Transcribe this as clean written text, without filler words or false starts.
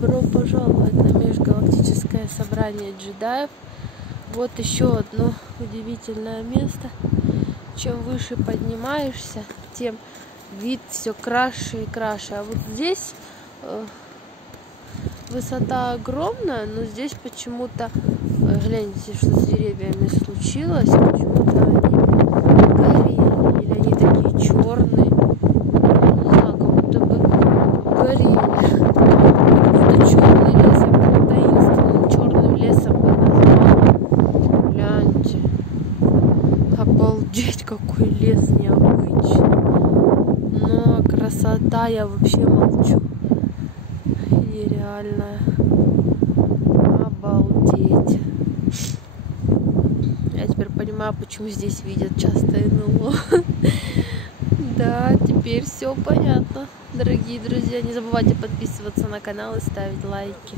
Добро пожаловать на межгалактическое собрание джедаев. Вот еще одно удивительное место. Чем выше поднимаешься, тем вид все краше и краше. А вот здесь высота огромная, но здесь почему-то, гляньте, что с деревьями случилось, почему-то они горели, или они такие черные, не знаю, как будто бы горели. Черный лес, я бы таинственным черным лесом бы назвала. Гляньте. Обалдеть, какой лес необычный. Но красота, я вообще молчу. Нереальная. Обалдеть. Я теперь понимаю, почему здесь видят часто НЛО. Да, теперь все понятно. Дорогие друзья, не забывайте подписываться на канал и ставить лайки.